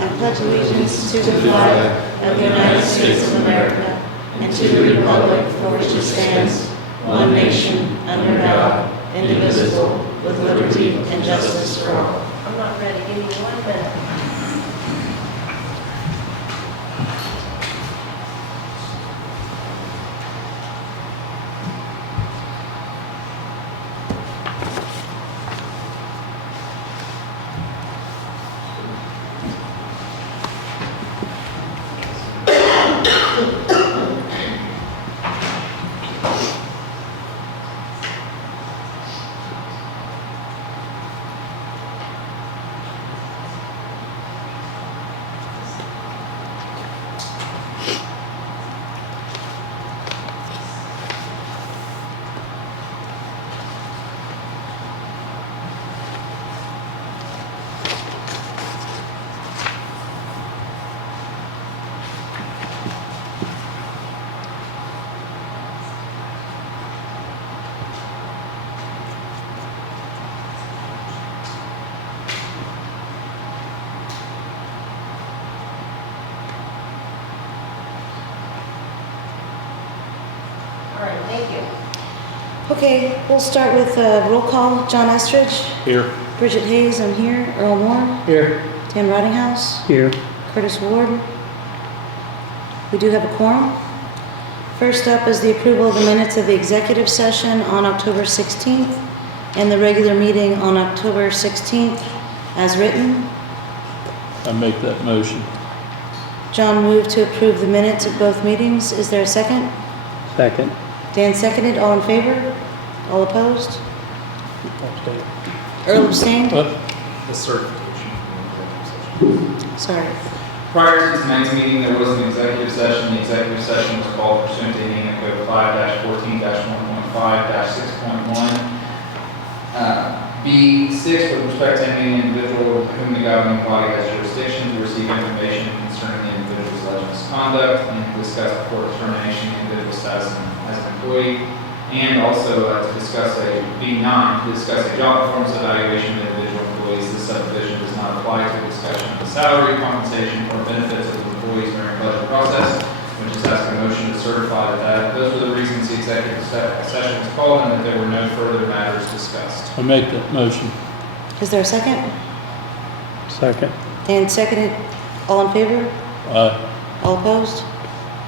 I pledge allegiance to the flag of the United States of America and to the republic for which it stands, one nation, under God, indivisible, with liberty and justice for all. I'm not ready. Give me 1 minute. Okay, we'll start with roll call. John Estridge. Here. Bridget Hayes, I'm here. Earl Moore. Here. Tim Rottinghouse. Here. Curtis Ward. We do have a quorum. First up is the approval of the minutes of the executive session on October 16th and the regular meeting on October 16th as written. I make that motion. John moved to approve the minutes of both meetings. Is there a second? Second. Dan seconded. All in favor? All opposed? Earl abstained? The certification. Sorry. Prior to tonight's meeting, there was an executive session. The executive session was called pursuant to Indiana Code 5-14-1.5-6.1. B6, with respect to any individual with whom the governing body has jurisdiction to receive information concerning the individual's alleged misconduct and to discuss before determination the individual's status as an employee, and also to discuss B9, to discuss a job performance evaluation of individual employees. This subdivision does not apply to a discussion of the salary, compensation, or benefits of the employees during the budget process. We just ask a motion to certify that those were the reasons the executive session was called and that there were no further matters discussed. I make that motion. Is there a second? Second. Dan seconded. All in favor? Aye. All opposed?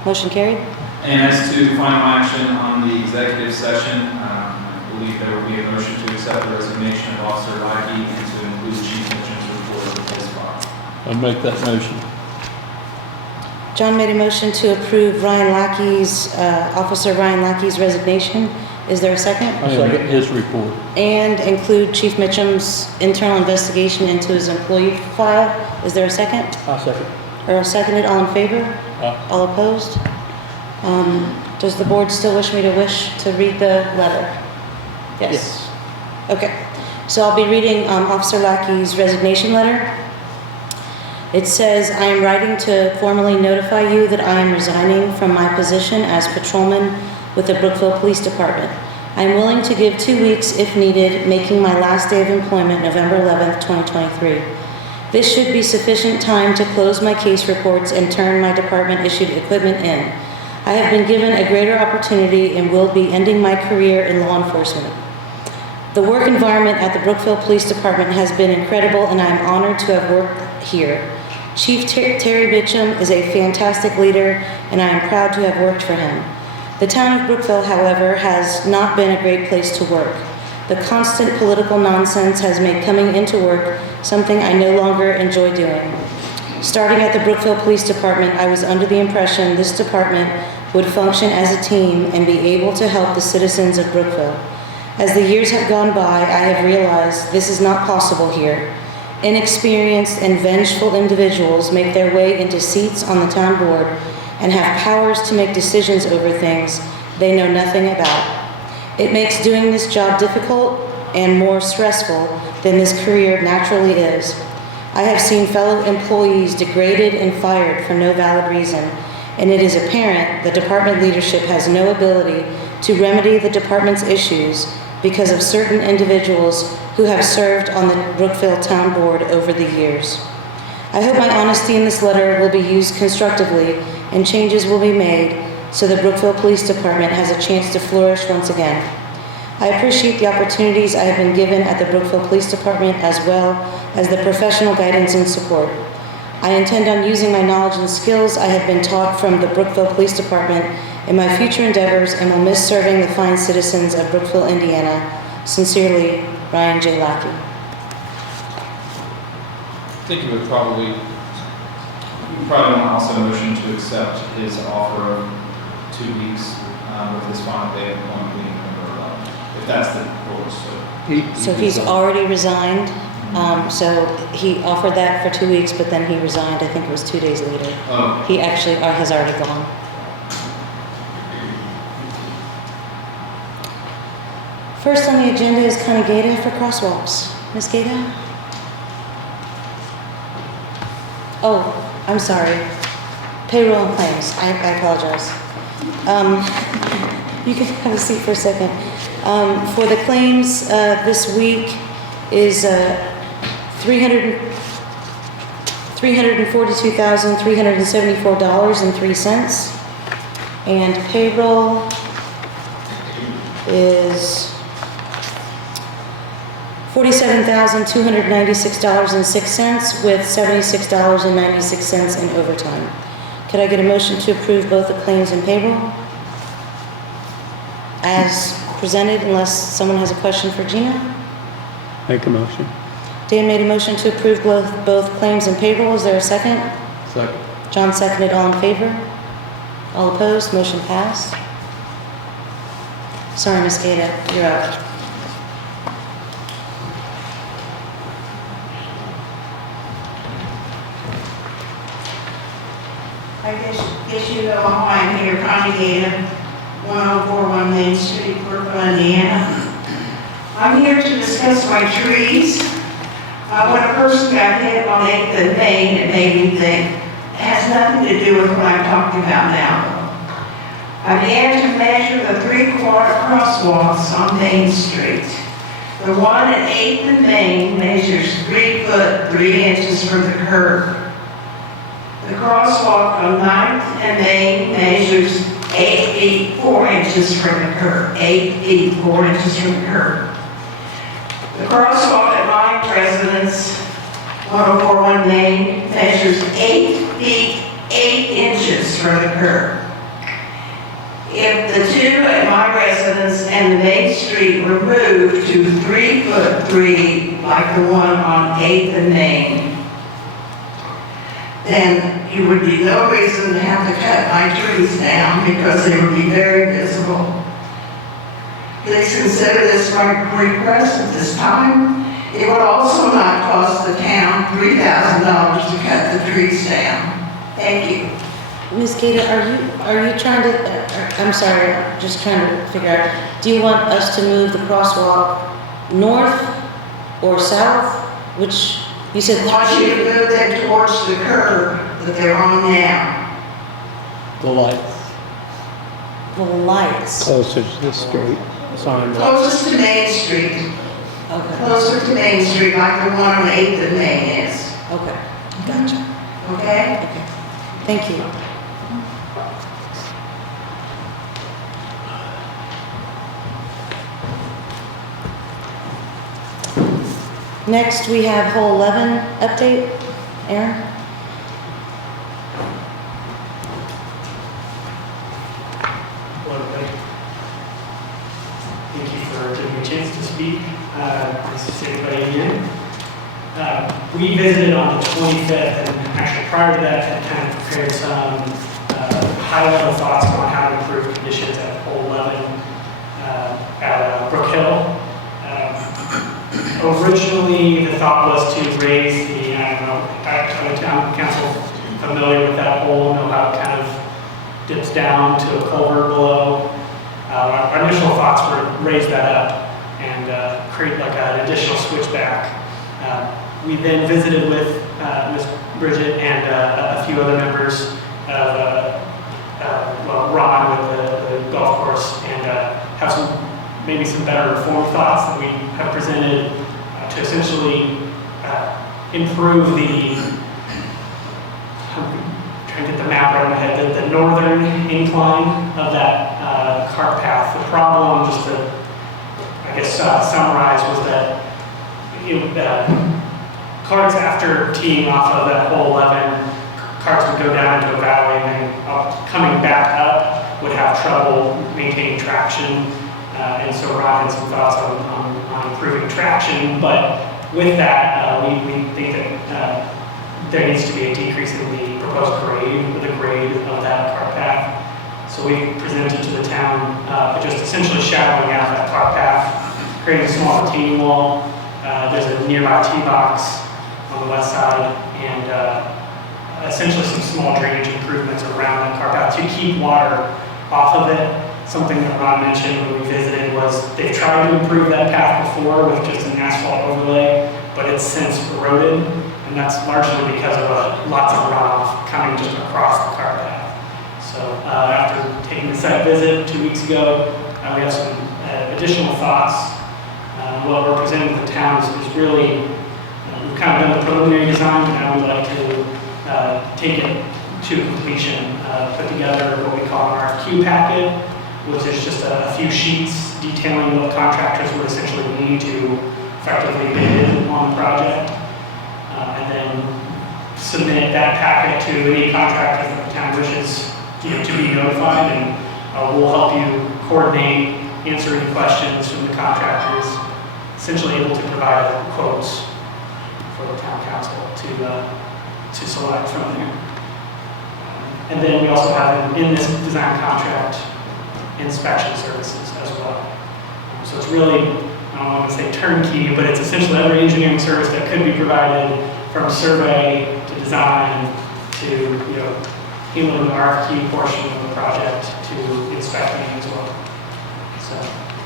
Motion carried. And as to final action on the executive session, I believe there will be a motion to accept the resignation of Officer Lackey and to include Chief Mitchum's report of his file. I make that motion. John made a motion to approve Officer Ryan Lackey's resignation. Is there a second? I second his report. And include Chief Mitchum's internal investigation into his employee file. Is there a second? I'll second. Earl seconded. All in favor? Aye. All opposed? Does the board still wish me to read the letter? Yes. Okay. So I'll be reading Officer Lackey's resignation letter. It says, I am writing to formally notify you that I am resigning from my position as patrolman with the Brookville Police Department. I am willing to give 2 weeks if needed, making my last day of employment November 11th, 2023. This should be sufficient time to close my case reports and turn my department-issued equipment in. I have been given a greater opportunity and will be ending my career in law enforcement. The work environment at the Brookville Police Department has been incredible, and I am honored to have worked here. Chief Terry Mitchum is a fantastic leader, and I am proud to have worked for him. The town of Brookville, however, has not been a great place to work. The constant political nonsense has made coming into work something I no longer enjoy doing. Starting at the Brookville Police Department, I was under the impression this department would function as a team and be able to help the citizens of Brookville. As the years have gone by, I have realized this is not possible here. Inexperienced and vengeful individuals make their way into seats on the town board and have powers to make decisions over things they know nothing about. It makes doing this job difficult and more stressful than this career naturally is. I have seen fellow employees degraded and fired for no valid reason, and it is apparent the department leadership has no ability to remedy the department's issues because of certain individuals who have served on the Brookville Town Board over the years. I hope my honesty in this letter will be used constructively and changes will be made so the Brookville Police Department has a chance to flourish once again. I appreciate the opportunities I have been given at the Brookville Police Department as well as the professional guidance and support. I intend on using my knowledge and skills I have been taught from the Brookville Police Department in my future endeavors and will miss serving the fine citizens of Brookville, Indiana. Sincerely, Ryan J. Lackey. I think you would probably want to also motion to accept his offer of 2 weeks with his final day of employment being November 11th, if that's the course. So he's already resigned. So he offered that for 2 weeks, but then he resigned, I think it was 2 days later. Oh. He actually has already gone. First on the agenda is Connie for crosswalks. Ms. Gata? Oh, I'm sorry. Payroll and claims. I apologize. You can have a seat for a second. For the claims this week is $342,374.03, and payroll is $47,296.06 with $76.96 in overtime. Could I get a motion to approve both the claims and payroll as presented, unless someone has a question for Gina? Make a motion. Dan made a motion to approve both claims and payroll. Is there a second? Second. John seconded. All in favor? All opposed? Motion passed. Sorry, Ms. Gata, you're up. I guess you know how I'm here, Connie Gata, 1041 Main Street, Brookville, Indiana. I'm here to discuss my trees. When a person got hit on 8th and Main, it made me think. It has nothing to do with what I'm talking about now. I began to measure the 3-quarter crosswalks on Main Street. The one at 8th and Main measures 3 foot 3 inches from the curb. The crosswalk on 9th and Main measures 8 feet 4 inches from the curb. 8 feet 4 inches from the curb. The crosswalk at my residence, 1041 Main, measures 8 feet 8 inches from the curb. If the two at my residence and the Main Street were moved to 3 foot 3, like the one on 8th and Main, then you would be no reason to have to cut my trees down because they would be very visible. Please consider this my request at this time. It would also not cost the town $3,000 to cut the trees down. Thank you. Ms. Gata, are you trying to, I'm sorry, I'm just trying to figure out, do you want us to move the crosswalk north or south? Which, you said... I want you to move them towards the curb that they're on now. The lights. The lights. Closer to the street. Sign. Closest to Main Street. Okay. Closer to Main Street, like the one on 8th and Main is. Okay. Gotcha. Okay? Okay. Thank you. Next, we have Hole 11 update. Aaron? Thank you for giving me a chance to speak. Nice to see everybody again. We visited on the 25th, and actually prior to that, had kind of prepared some high-level thoughts on how to improve conditions at Hole 11 at Brook Hill. Originally, the thought was to raise the, I don't know, town council familiar with that hole, know how it kind of dips down to a culvert below. Our initial thoughts were to raise that up and create like an additional switchback. We then visited with Ms. Bridget and a few other members of, Ron with the golf course, and have maybe some better informed thoughts that we have presented to essentially improve the trying to get the map right in my head, the northern incline of that cart path. The problem, just to, I guess, summarize, was that carts, after teeing off of that hole 11, carts would go down into a valley, and then coming back up would have trouble maintaining traction. And so Ron had some thoughts on improving traction, but with that, we think that there needs to be a decrease in the proposed grade, or the grade of that cart path. So we presented to the town just essentially shallowing out that cart path, creating a small retaining wall. There's a nearby tee box on the west side, and essentially some small drainage improvements around that cart path to keep water off of it. Something that Ron mentioned when we visited was they've tried to improve that path before with just an asphalt overlay, but it's since eroded, and that's largely because of lots of runoff coming just across the cart path. So after taking the site visit 2 weeks ago, we have some additional thoughts. What we're presenting to the town is really, we've kind of done the preliminary design, and now we'd like to take it to completion, put together what we call an RFQ packet, which is just a few sheets detailing what contractors would essentially need to effectively bid on the project, and then submit that packet to any contractor that the town wishes to be notified, and we'll help you coordinate, answer any questions from the contractors, essentially able to provide quotes for the town council to select from there. And then we also have in this design contract inspection services as well. So it's really, I don't want to say turnkey, but it's essentially every engineering service that could be provided, from survey to design to handling the RFQ portion of the project to inspecting as well. So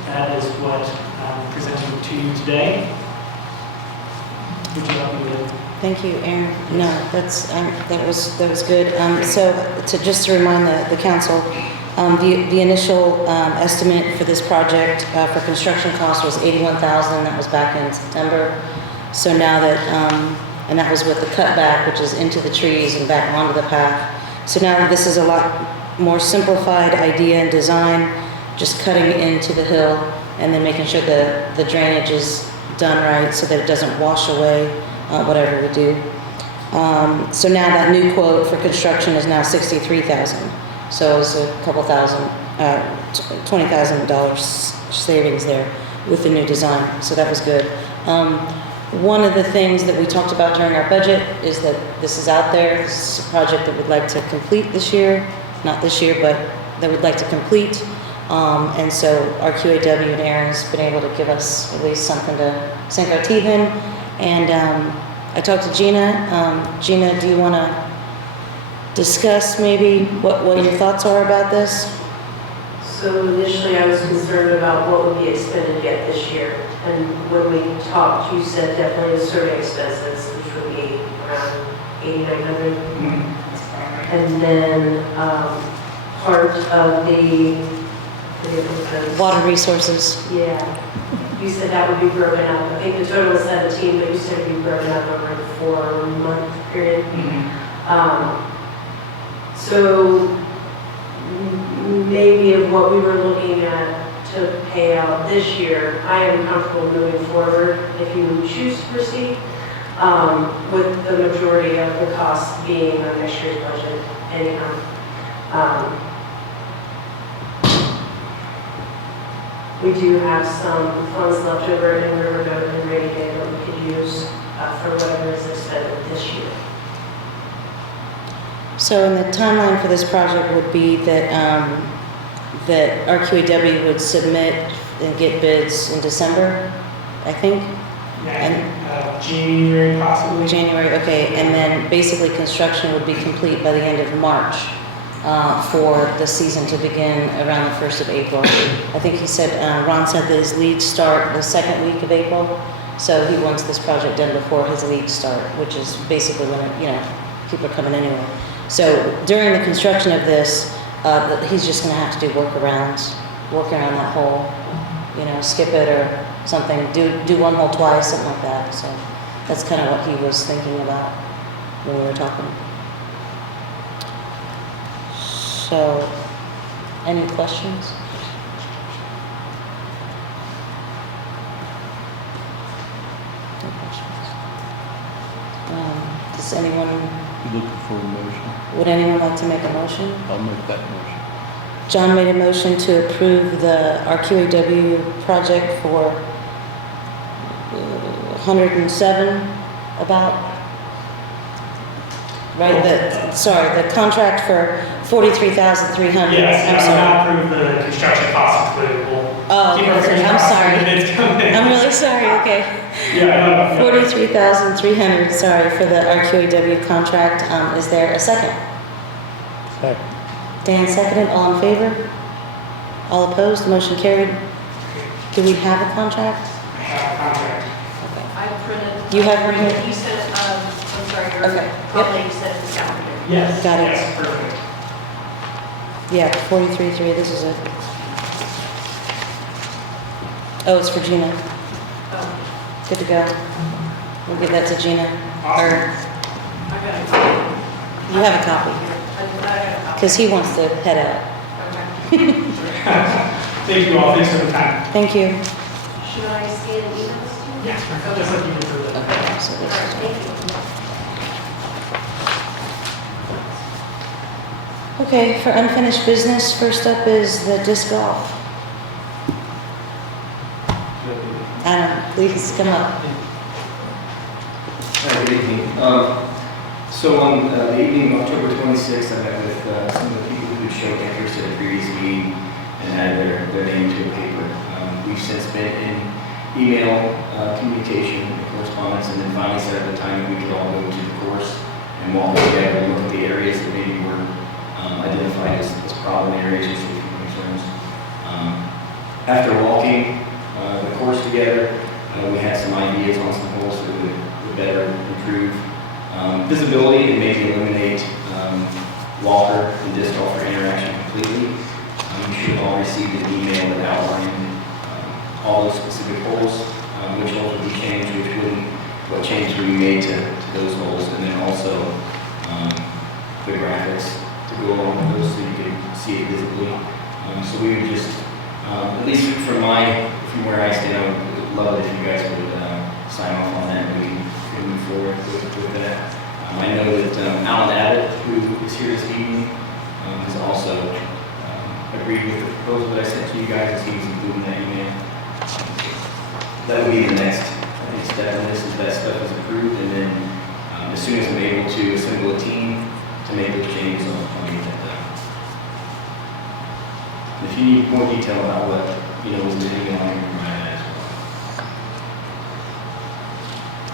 that is what I'm presenting to you today. Would you like me to? Thank you, Aaron. No, that was good. So just to remind the council, the initial estimate for this project for construction cost was $81,000. That was back in September. So now that, and that was with the cutback, which is into the trees and back onto the path. So now that this is a lot more simplified idea and design, just cutting into the hill and then making sure the drainage is done right so that it doesn't wash away whatever we do. So now that new quote for construction is now $63,000. So it's a couple thousand, $20,000 savings there with the new design. So that was good. One of the things that we talked about during our budget is that this is out there. This is a project that we'd like to complete this year. Not this year, but that we'd like to complete. And so our QAW and Aaron's been able to give us at least something to sink our teeth in. And I talked to Gina. Gina, do you want to discuss maybe what your thoughts are about this? So initially I was concerned about what would be expended yet this year. And when we talked, you said definitely the survey expenses, which would be around $8,900. And then part of the Water resources. Yeah. You said that would be broken up. I think the total was 17, but you said it would be broken up over a 4-month period. So maybe of what we were looking at to pay out this year, I am comfortable moving forward if you choose to proceed, with the majority of the costs being on next year's budget anyhow. We do have some funds left over in Riverboat and Rainy Day that we could use for whatever is expended this year. So the timeline for this project would be that that our QAW would submit and get bids in December, I think. January possibly. January, okay, and then basically construction would be complete by the end of March for the season to begin around the 1st of April. I think he said, Ron said that his leads start the second week of April, so he wants this project done before his leads start, which is basically when, people are coming anyway. So during the construction of this, he's just gonna have to do workarounds, work around that hole, skip it or something, do one hole twice, something like that. So that's kind of what he was thinking about when we were talking. So, any questions? No questions. Does anyone, Looking for a motion. would anyone like to make a motion? I'll make that motion. John made a motion to approve the RQAW project for 107 about, right, the contract for 43,300. Yes, I'm I will sorry. not approve the construction costs included. We'll Oh, keep our okay, fingers I'm crossed sorry. when the bids come in. I'm really sorry, okay. Yeah, no, 43,300, sorry, for the RQAW contract. Is there a second? Second. Dan seconded, all in favor? All opposed, motion carried. Do we have a contract? I have a contract. Okay. I printed. You have one here? You sent, I'm sorry, Okay, your yep. colleague sent this out here. Yes. Got it. Yes, perfect. Yeah, 43.3, this is it. Oh, it's for Gina. Oh, Good to go. We'll give that to Gina. Awesome. Or, I got a copy. you have a copy, I got a copy. because he wants to head out. Okay. Thank you all, thanks for the time. Thank you. Should I scan emails to you? Yes, just like you did for the. Okay, so All this right, is. thank you. Okay, for unfinished business, first up is the disc golf. Adam, please come up. Hi, good evening. So on the evening of October 26th, I met with some of the people who showed interest at a previous meeting and added their name to a paper. We've since been in email communication, correspondence, and then finally set up a time that we could all go to the course and walk together and look at the areas that maybe were identified as problem areas or safety concerns. After walking the course together, we had some ideas on some holes that would better improve visibility and maybe eliminate walker and disc golfer interaction completely. You should have all received an email that outlined all those specific holes, which holes would be changed, which wouldn't, what changes would be made to those holes, and then also the graphics to go along with those so you can see it visibly. So we would just, at least from where I stand, I would love it if you guys would sign off on that and we can move forward with that. I know that Alan Abbott, who is here this evening, has also agreed with the proposal that I sent to you guys as he was including that email. That would be the next, I think, step in this, is that stuff is approved, and then as soon as I'm able to assemble a team to make those changes, I'll get that done. And if you need more detail about what, was in the email, I can provide that as well.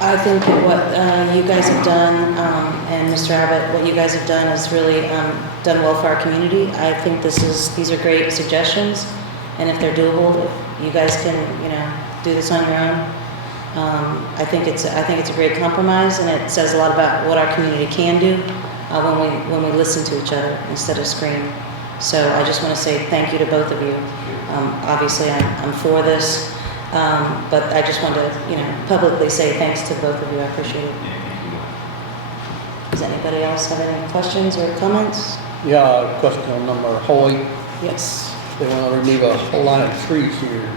I think that what you guys have done, and Mr. Abbott, what you guys have done is really done well for our community. I think these are great suggestions, and if they're doable, if you guys can, do this on your own. I think it's a great compromise, and it says a lot about what our community can do when we listen to each other instead of scream. So I just want to say thank you to both of you. Obviously, I'm for this, but I just want to, publicly say thanks to both of you. I appreciate it. Yeah, thank you. Does anybody else have any questions or comments? Yeah, question on number Hoy. Yes. They want to remove a whole line of trees here.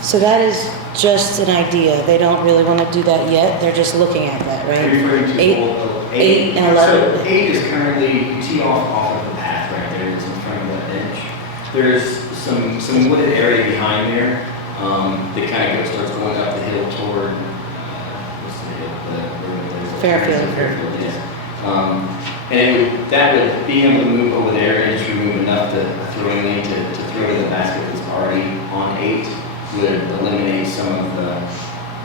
So that is just an idea. They don't really want to do that yet. They're just looking at that, Are right? you referring to Eight- goal 8 and 11. So 8 is currently, you see off of the path right there, that's in front of that bench. There's some wooded area behind there that kind of starts going up the hill toward, what's the hill? Fairfield. Fairfield, yes. And that would be able to move over there and just remove enough to throwing lane to throw to the basket that's already on 8 would eliminate some of the,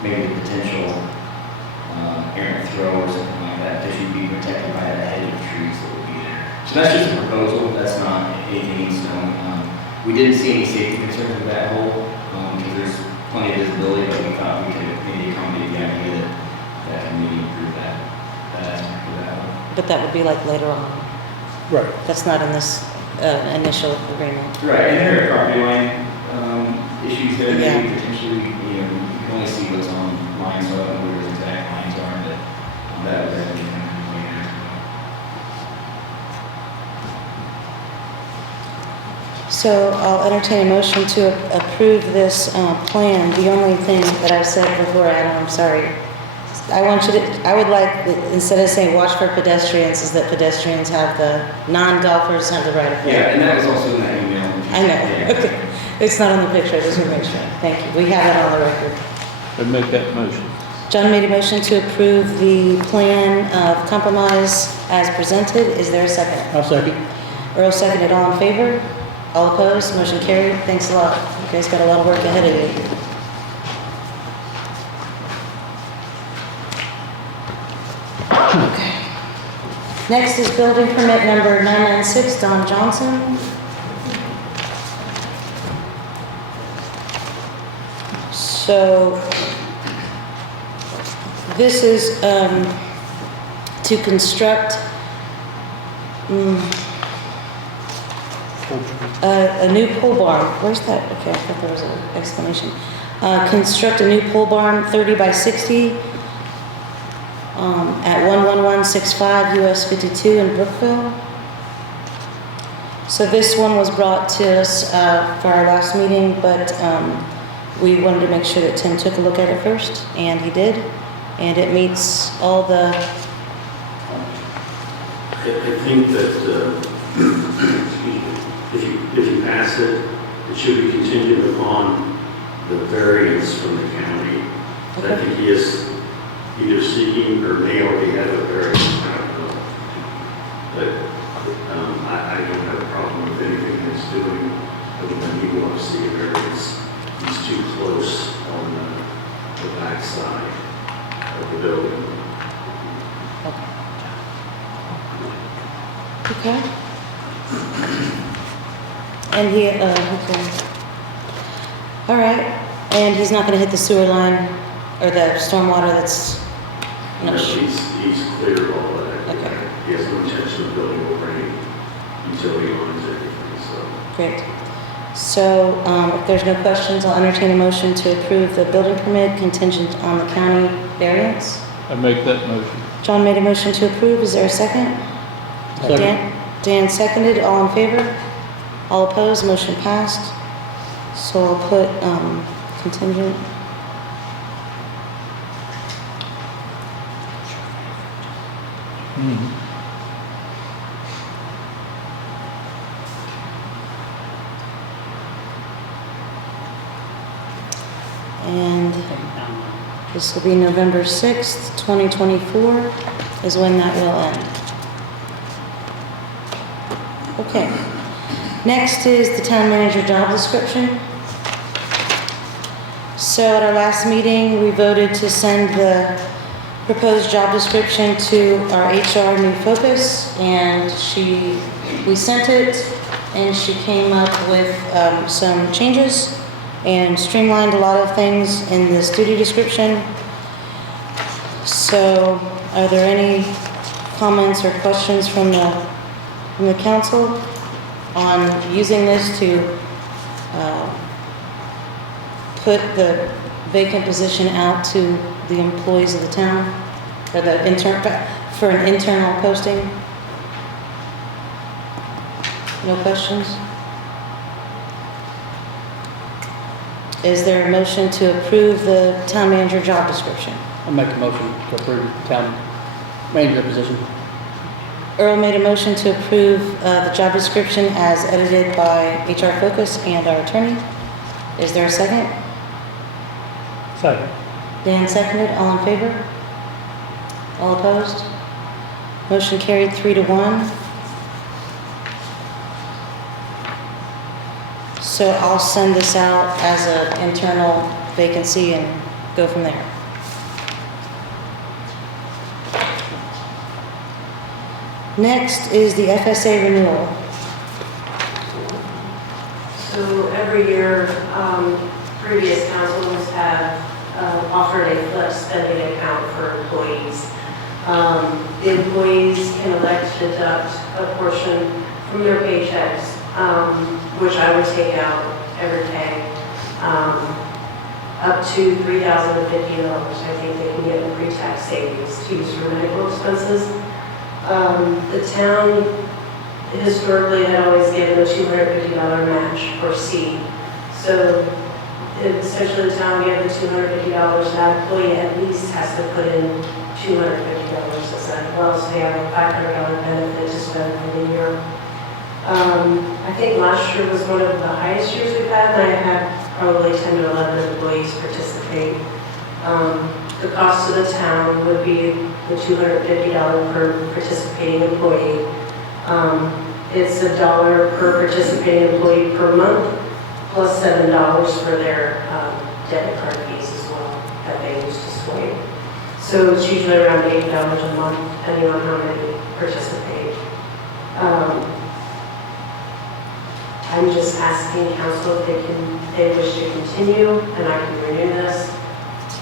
maybe the potential errant throw or something like that, because you'd be protected by that hedge of trees that would be there. So that's just a proposal, that's not anything in stone. We didn't see any safety concerns with that hole, because there's plenty of visibility, but we thought we could maybe accommodate the idea that can maybe improve that aspect of that one. But that would be like later on. Right. That's not in this initial agreement. Right, and there are property line issues there, Yeah. maybe potentially, you can only see what's on lines, so I don't know where those exact lines are, but that would definitely come into play there as well. So I'll entertain a motion to approve this plan. The only thing that I've said before, Adam, I'm sorry. I would like, instead of saying watch for pedestrians, is that pedestrians have non-golfers have the right of way. Yeah, and that was also in that email. I know, Yeah. okay. It's not on the picture, I just want to make sure. Thank you. We have it on the record. I make that motion. John made a motion to approve the plan of compromise as presented. Is there a second? I'll second. Earl seconded. All in favor? All opposed? Motion carried. Thanks a lot. You guys got a lot of work ahead of you. Okay. Next is building permit number 996, Don Johnson. So this is to construct a new pole barn. Where's that? Okay, I thought there was an explanation. Construct a new pole barn, 30 by 60, at 11165 US 52 in Brookville. So this one was brought to us for our last meeting, but we wanted to make sure that Tim took a look at it first, and he did. And it meets all the, I think that, if you pass it, it should be contingent upon the variance from the county. I think he is either seeking or may already have a variance, I don't know. But I don't have a problem with anything he's doing, other than he wants to see a variance. He's too close on the back side of the building. okay. And he, okay. All right, and he's not gonna hit the sewer line or the stormwater that's, No, no, he's cleared all that. Okay. He has no intention of building over any utility lines or anything, so. great. So, if there's no questions, I'll entertain a motion to approve the building permit contingent on the county variance. I make that motion. John made a motion to approve, is there a second? Second. Dan seconded, all in favor? All opposed, motion passed. So I'll put, contingent. And this will be November 6th, 2024 is when that will end. Okay. Next is the town manager job description. So at our last meeting, we voted to send the proposed job description to our HR new focus, and we sent it, and she came up with some changes and streamlined a lot of things in this duty description. So are there any comments or questions from the council on using this to put the vacant position out to the employees of the town, or for an internal posting? No questions? Is there a motion to approve the town manager job description? I make a motion to approve the town manager position. Earl made a motion to approve the job description as edited by HR Focus and our attorney. Is there a second? Second. Dan seconded. All in favor? All opposed? Motion carried 3-1. So I'll send this out as an internal vacancy and go from there. Next is the FSA renewal. So every year, previous councils have offered a flex spending account for employees. The employees can elect to deduct a portion from their paychecks, which I would take out every pay, up to $3,050. I think they can get a pre-tax savings to use for medical expenses. The town historically had always given a $250 match for seed. So essentially the town gave the $250, that employee at least has to put in $250 as well, so they have a $500 benefit to spend for the year. I think last year was one of the highest years we've had, and I had probably 10 to 11 employees participate. The cost to the town would be the $250 per participating employee. It's $1 per participating employee per month, plus $7 for their debit card fees as well that they use to swipe. So it's usually around $80 a month, depending on how many participate. I'm just asking council if they wish to continue, and I can renew this,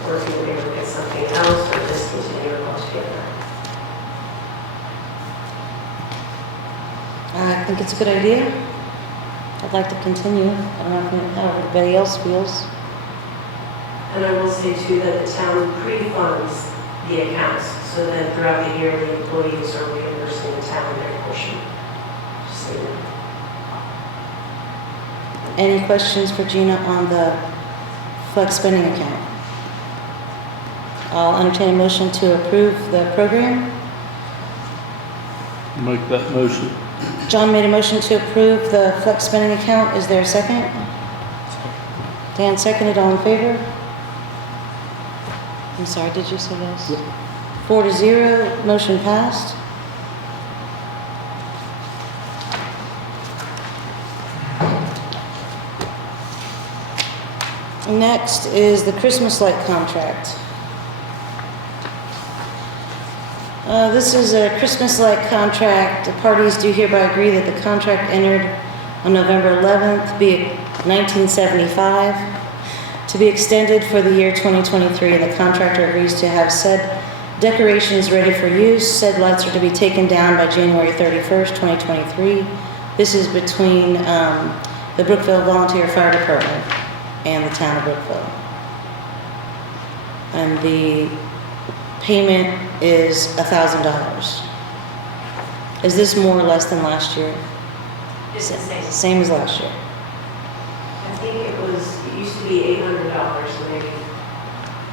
or if you would ever get something else, or discontinue it altogether. I think it's a good idea. I'd like to continue. I don't know how everybody else feels. And I will say too that the town pre-funds the accounts, so that throughout the year, the employees are reimbursing the town their portion. Just so you know. Any questions for Gina on the flex spending account? I'll entertain a motion to approve the program. Make that motion. John made a motion to approve the flex spending account. Is there a second? Dan seconded. All in favor? I'm sorry, did you say yes? 4-0, motion passed. Next is the Christmas light contract. This is a Christmas light contract. The parties do hereby agree that the contract entered on November 11th, be it 1975, to be extended for the year 2023, and the contractor agrees to have said decorations ready for use. Said lights are to be taken down by January 31st, 2023. This is between the Brookville Volunteer Fire Department and the town of Brookville. And the payment is $1,000. Is this more or less than last year? It's the same. Same as last year. I think it used to be $800 maybe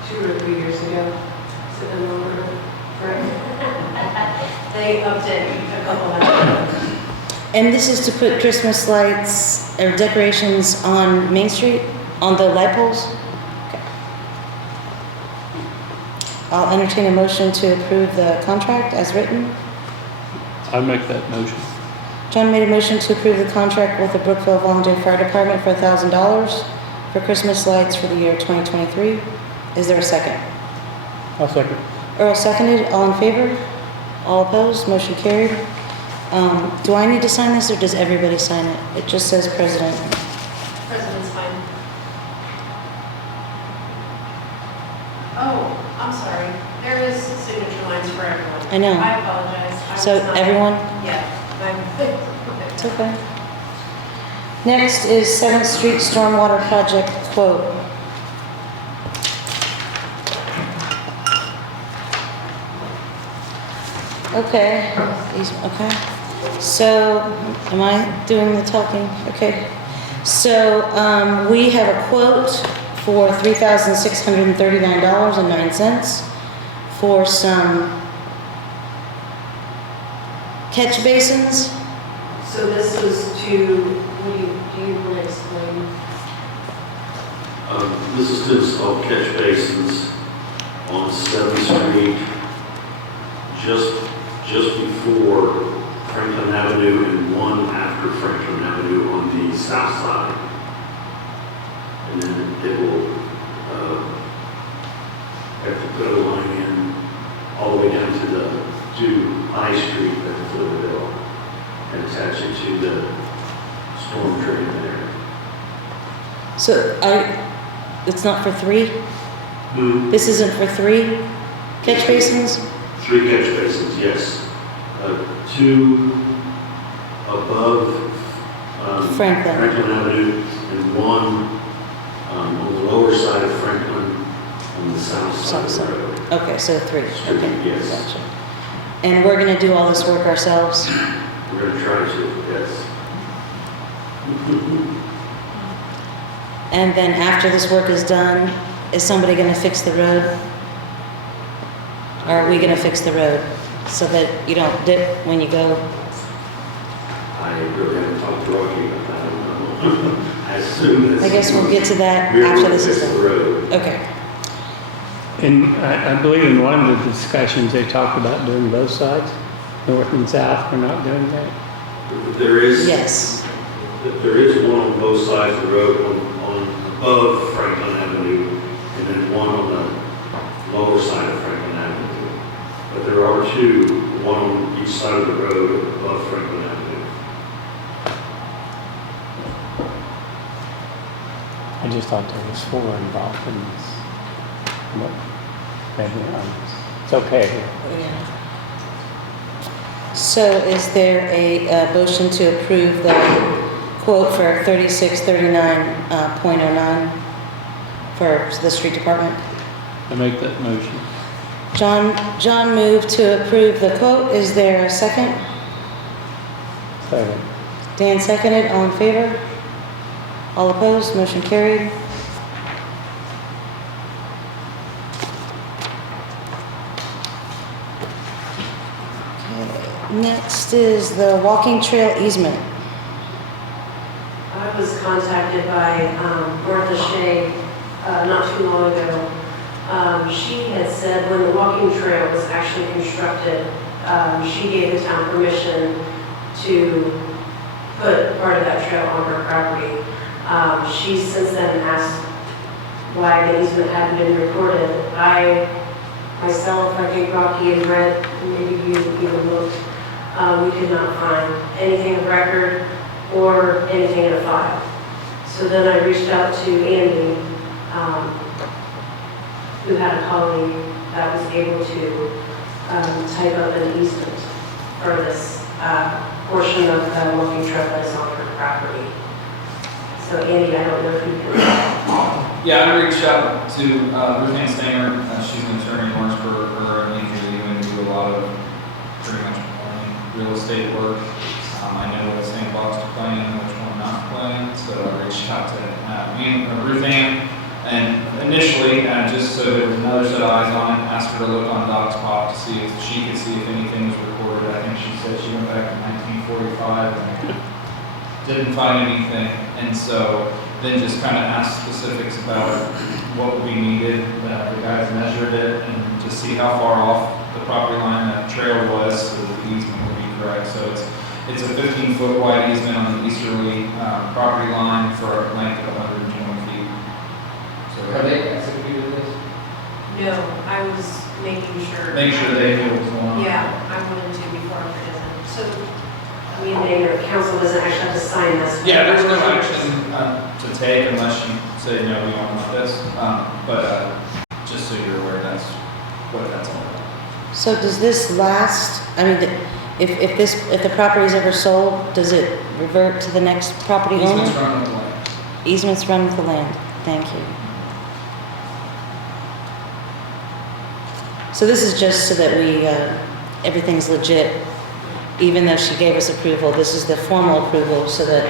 2 or 3 years ago. Is it the number? Right? They upped it a couple $100. And this is to put Christmas lights or decorations on Main Street, on the light poles? Okay. I'll entertain a motion to approve the contract as written. I make that motion. John made a motion to approve the contract with the Brookville Volunteer Fire Department for $1,000 for Christmas lights for the year 2023. Is there a second? I'll second. Earl seconded. All in favor? All opposed? Motion carried. Do I need to sign this, or does everybody sign it? It just says president. President's fine. Oh, I'm sorry. There is signature lines for everyone. I know. I apologize. I So was not- everyone? Yeah. It's okay. Next is 7th Street Stormwater Project quote. Okay, okay. So, am I doing the talking? Okay. So, we have a quote for $3,639.09 for some catch basins. So this is to, do you want to explain? This is to install catch basins on 7th Street, just before Franklin Avenue and one after Franklin Avenue on the south side. And then it will have to put a line in all the way down to High Street at the foot of the hill and attach it to the storm drain there. So, it's not for 3? This isn't for 3 catch basins? 3 catch basins, yes. 2 above Franklin. Avenue and 1 on the lower side of Franklin on the south side South of the road. Okay, so 3. Street, Okay, yes. gotcha. And we're gonna do all this work ourselves? We're going to try to, yes. And then after this work is done, is somebody gonna fix the road? Or are we gonna fix the road so that you don't dip when you go? I really haven't talked to Rocky about that. I don't know. I assume that's. I guess we'll get to that We're after going to this is fix the done. road. Okay, And I believe in one of the discussions, they talked about doing both sides, north and south. We're not doing that. There is. yes. There is one on both sides of the road, on above Franklin Avenue, and then one on the lower side of Franklin Avenue. But there are two, one on each side of the road above Franklin Avenue. I just thought there was 4 involved in this. But maybe it's okay. So is there a motion to approve the quote for 3639.09 for the street department? I make that motion. John moved to approve the quote. Is there a second? Second. Dan seconded. All in favor? All opposed? Motion carried. Okay. Next is the walking trail easement. I was contacted by Martha Shea not too long ago. She had said when the walking trail was actually constructed, she gave the town permission to put part of that trail on her property. She's since then asked why the easement hadn't been recorded. I think Rocky and Brett, maybe you even looked, we could not find anything of record or anything in a file. So then I reached out to Andy, who had a colleague that was able to type up an easement for this portion of the walking trail that is on her property. So Andy, I don't know if you can. Yeah, I reached out to Ruth Ann Stanger. She's an attorney in Lawrenceburg, her and Andrew, and do a lot of pretty much real estate work. I know what sandbox to play in, which one not to play in, so I reached out to Ruth Ann. And initially, just so there was another set of eyes on it, asked her to look on DocsPop to see if she could see if anything was recorded. I think she said she went back to 1945 and didn't find anything. And so then just kind of asked specifics about what would be needed. The guys measured it and to see how far off the property line that trail was so that the easement would be correct. So it's a 15-foot wide easement on the easterly property line for a length of 120 feet. So Are they executed this? No, I was making sure. make sure they know what's going on. Yeah, I wanted to before I forget them. So, I mean, the council doesn't actually have to sign this. Yeah, there's no action to take unless you say, no, we don't want this. But just so you're aware, that's what that's all about. So does this last, I mean, if the property is ever sold, does it revert to the next property owner? Easements run with the land. Easements run with the land. Thank you. So this is just so that we, everything's legit. Even though she gave us approval, this is the formal approval so that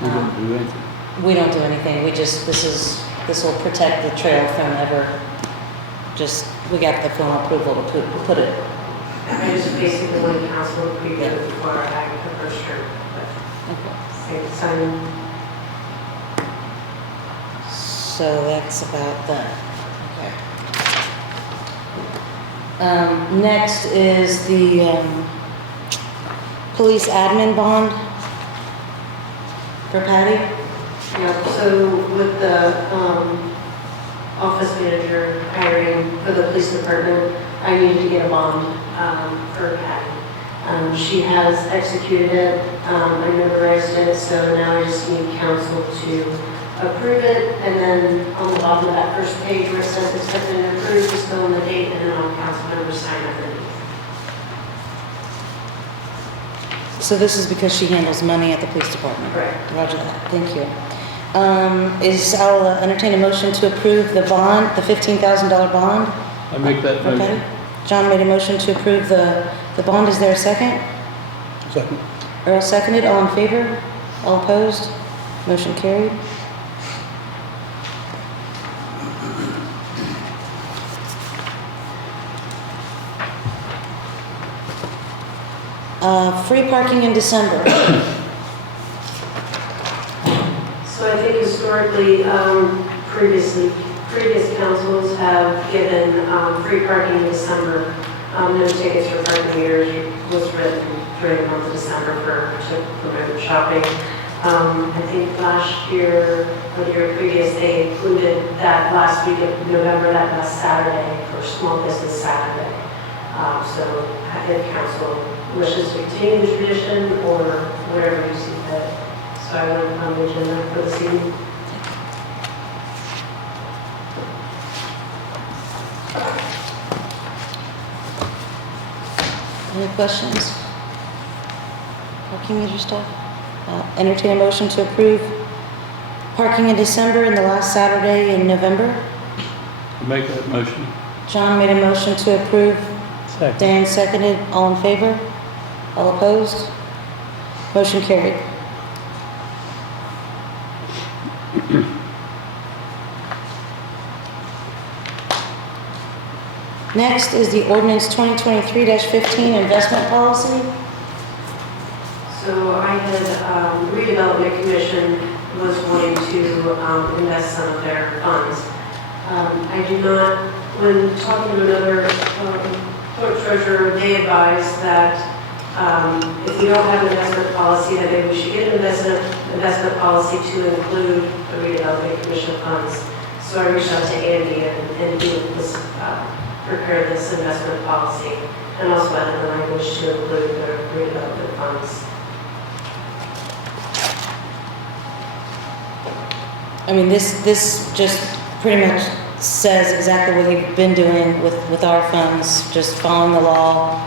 We don't do anything. we don't do anything. We just, this will protect the trail from ever, we got the formal approval to put it. I just basically want council approval Yeah. before I approach her. Okay. But sign. So that's about that. Okay. Next is the police admin bond for Patty. Yeah, so with the office manager hiring for the police department, I needed to get a bond for Patty. She has executed it, I memorized it, so now I just need council to approve it, and then on the bottom of that first page where it says accepted and approved, just fill in the date, and then all council members sign underneath. So this is because she handles money at the police department? Correct. Roger that, thank you. I'll entertain a motion to approve the bond, the $15,000 bond. I make that for Patty. motion. John made a motion to approve the bond. Is there a second? Second. Earl seconded, all in favor? All opposed? Motion carried. Free parking in December. So I think historically, previous councils have given free parking in December. No tickets for parking meters was written during the month of December to promote shopping. I think last year, or the year previous, they included that last week of November, that last Saturday, for Small Business Saturday. So if council wishes to continue the tradition or whatever you see fit. So I went on the agenda for this evening. Any questions? Parking meter stuff? Entertain a motion to approve parking in December and the last Saturday in November. I'll make that motion. John made a motion to approve. Second. Dan seconded. All in favor? All opposed? Motion carried. Next is the ordinance 2023-15 investment policy. So I had, redevelopment commission was wanting to invest some of their funds. I do not, when talking to another clerk treasurer, they advised that if we don't have an investment policy, that maybe we should get an investment policy to include the redevelopment commission funds. So I reached out to Andy and he was prepare this investment policy and also added the language to include the redevelopment funds. I mean, this just pretty much says exactly what you've been doing with our funds, just following the law,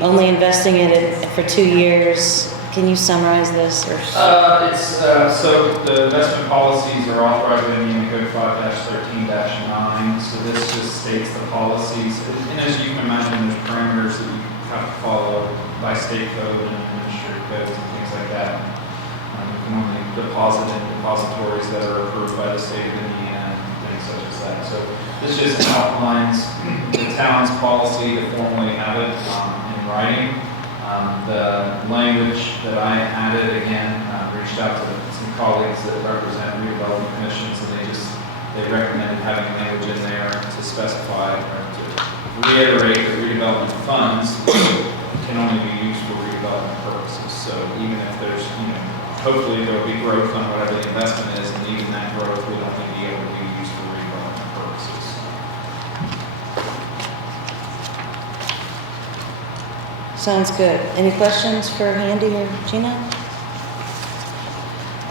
only investing in it for 2 years. Can you summarize this? Or? So the investment policies are authorized by Indiana Code 5-13-9. So this just states the policies. And as you can imagine, there's parameters that you have to follow by state code and administrative codes and things like that. You can only deposit in depositories that are approved by the state of Indiana and things such as that. So this just outlines the town's policy to formally have it in writing. The language that I added, again, reached out to some colleagues that represent redevelopment commissions, and they recommended having language in there to specify or to reiterate that redevelopment funds can only be used for redevelopment purposes. So even if there's, hopefully there will be growth on whatever the investment is, and even that growth would only be able to be used for redevelopment purposes. Sounds good. Any questions for Andy or Gina?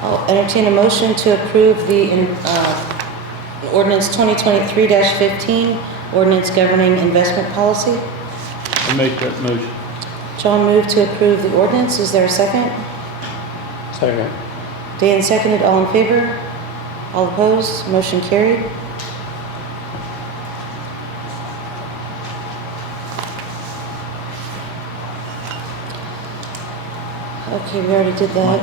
I'll entertain a motion to approve the ordinance 2023-15, ordinance governing investment policy. I'll make that motion. John moved to approve the ordinance. Is there a second? Second. Dan seconded. All in favor? All opposed? Motion carried. Okay, we already did that.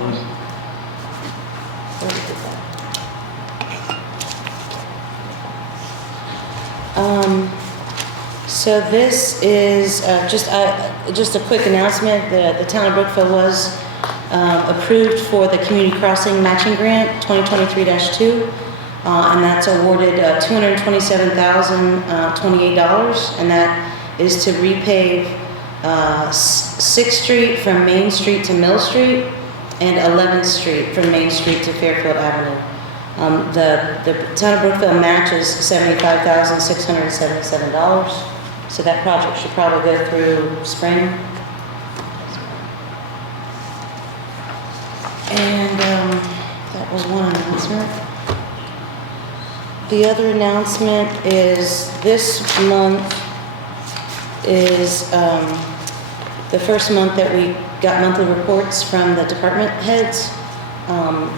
So this is just a quick announcement. The town of Brookville was approved for the Community Crossing Matching Grant 2023-2, and that's awarded $227,028, and that is to repave 6th Street from Main Street to Mill Street and 11th Street from Main Street to Fairfield Avenue. The town of Brookville matches $75,677, so that project should probably go through spring. And that was one announcement. The other announcement is this month is the first month that we got monthly reports from the department heads.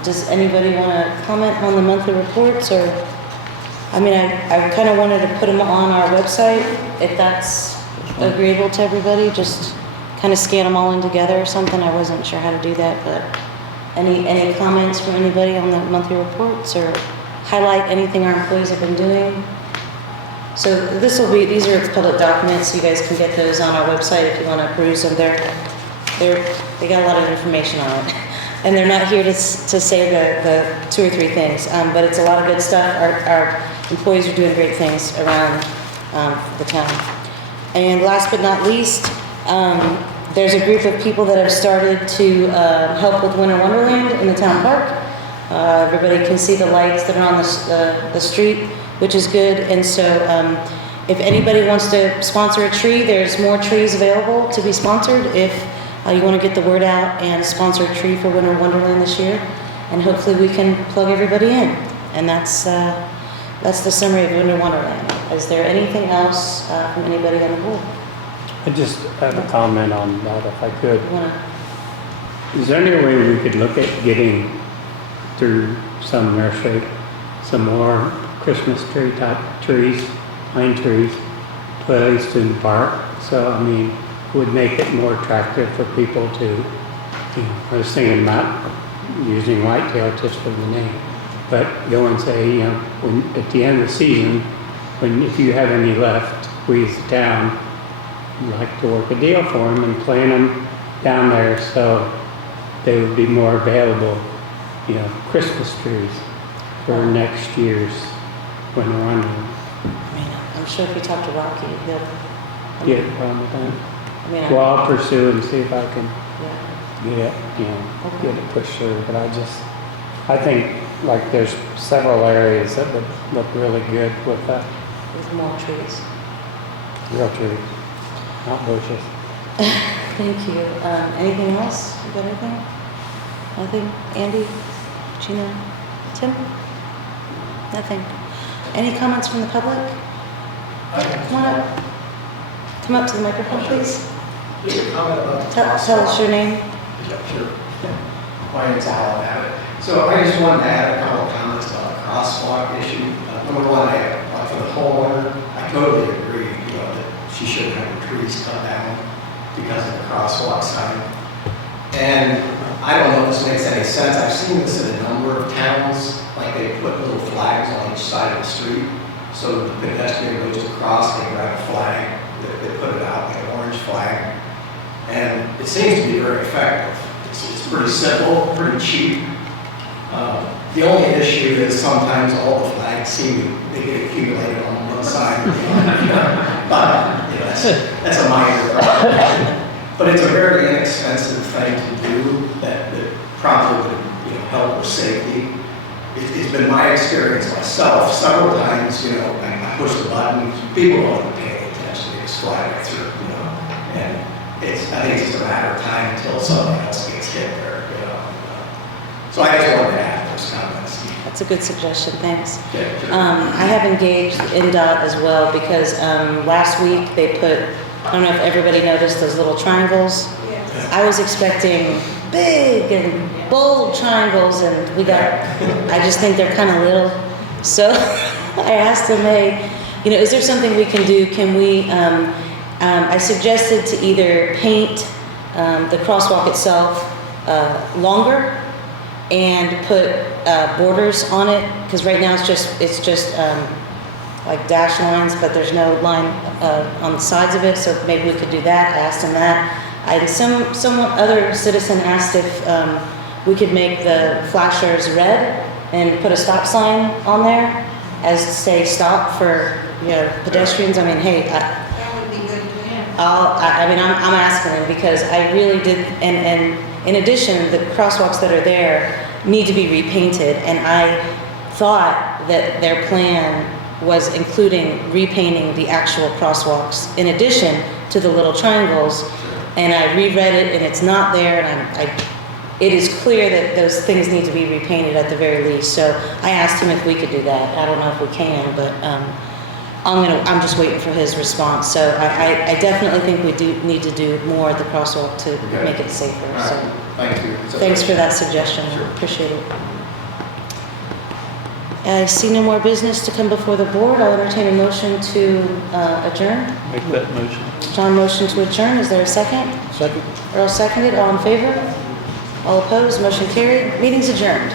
Does anybody want to comment on the monthly reports? Or, I mean, I kind of wanted to put them on our website, if that's agreeable to everybody, just kind of scan them all in together or something. I wasn't sure how to do that, but any comments from anybody on the monthly reports or highlight anything our employees have been doing? So these are public documents, so you guys can get those on our website if you want to peruse them. They got a lot of information on it. And they're not here to say the 2 or 3 things, but it's a lot of good stuff. Our employees are doing great things around the town. And last but not least, there's a group of people that have started to help with Winter Wonderland in the town park. Everybody can see the lights that are on the street, which is good. And so if anybody wants to sponsor a tree, there's more trees available to be sponsored if you want to get the word out and sponsor a tree for Winter Wonderland this year. And hopefully we can plug everybody in. And that's the summary of Winter Wonderland. Is there anything else from anybody on the board? I just have a comment on that if I could. You wanna- Is there any way we could look at getting through some nursery, some more Christmas tree type trees, pine trees, placed in the park? So, I mean, would make it more attractive for people to, you know, I was thinking about using whitetail just for the name, but go and say, you know, when, at the end of the season, if you have any left, we as the town would like to work a deal for them and plant them down there so they would be more available, you know, Christmas trees for next year's Winter Wonderland. I mean, I'm sure if you talk to Rocky, he'll. You have a problem with that? I mean, Well, I'll pursue and see if I can yeah. get it, you know, Okay. get it pushed through, but I think like there's several areas that would look really good with that With more trees. real tree, not bushes. Thank you. Anything else? You got anything? Nothing? Andy? Gina? Tim? Nothing. Any comments from the public? Come on up. Come up to the microphone, please. Just a comment about the Tell us your name. Yeah, sure. My name's Alan Abbott. So I just wanted to add a couple of comments about the crosswalk issue. Number one, for the homeowner, I totally agree, you know, that she shouldn't have the trees cut down because of the crosswalk sign. And I don't know if this makes any sense. I've seen this in a number of towns, like they put little flags on each side of the street. So the pedestrian goes across, they grab a flag, they put it out like an orange flag. And it seems to be very effective. It's pretty simple, pretty cheap. The only issue is sometimes all the flags they get accumulated on one side. But, you know, that's a minor problem. But it's a very inexpensive thing to do that probably would, you know, help with safety. It's been my experience myself several times, you know, I push the button, people don't even pay attention, they just fly right through, you know. And I think it's just a matter of time until something else gets hit there, you know. So I just wanted to add those comments. That's a good suggestion. Thanks. Yeah, sure. I have engaged NDOT as well because last week they put, I don't know if everybody noticed those little triangles. I was expecting big and bold triangles and I just think they're kind of little. So I asked them, hey, you know, is there something we can do? Can we, I suggested to either paint the crosswalk itself longer and put borders on it, because right now it's just like dash lines, but there's no line on the sides of it, so maybe we could do that. I asked him that. And some other citizen asked if we could make the flashers red and put a stop sign on there as to say stop for, you know, pedestrians. I mean, hey, That would be good to him. I'm asking them because I really did, and in addition, the crosswalks that are there need to be repainted, and I thought that their plan was including repainting the actual crosswalks in addition to the little triangles, and I reread it and it's not there, and it is clear that those things need to be repainted at the very least. So I asked him if we could do that. I don't know if we can, but I'm just waiting for his response. So I definitely think we do need to do more at the crosswalk to make it safer. All right. So Thank you. thanks for that suggestion. Sure. Appreciate it. I see no more business to come before the board. I'll entertain a motion to adjourn. Make that motion. John motion to adjourn. Is there a second? Second. Earl seconded. All in favor? All opposed? Motion carried. Meeting's adjourned.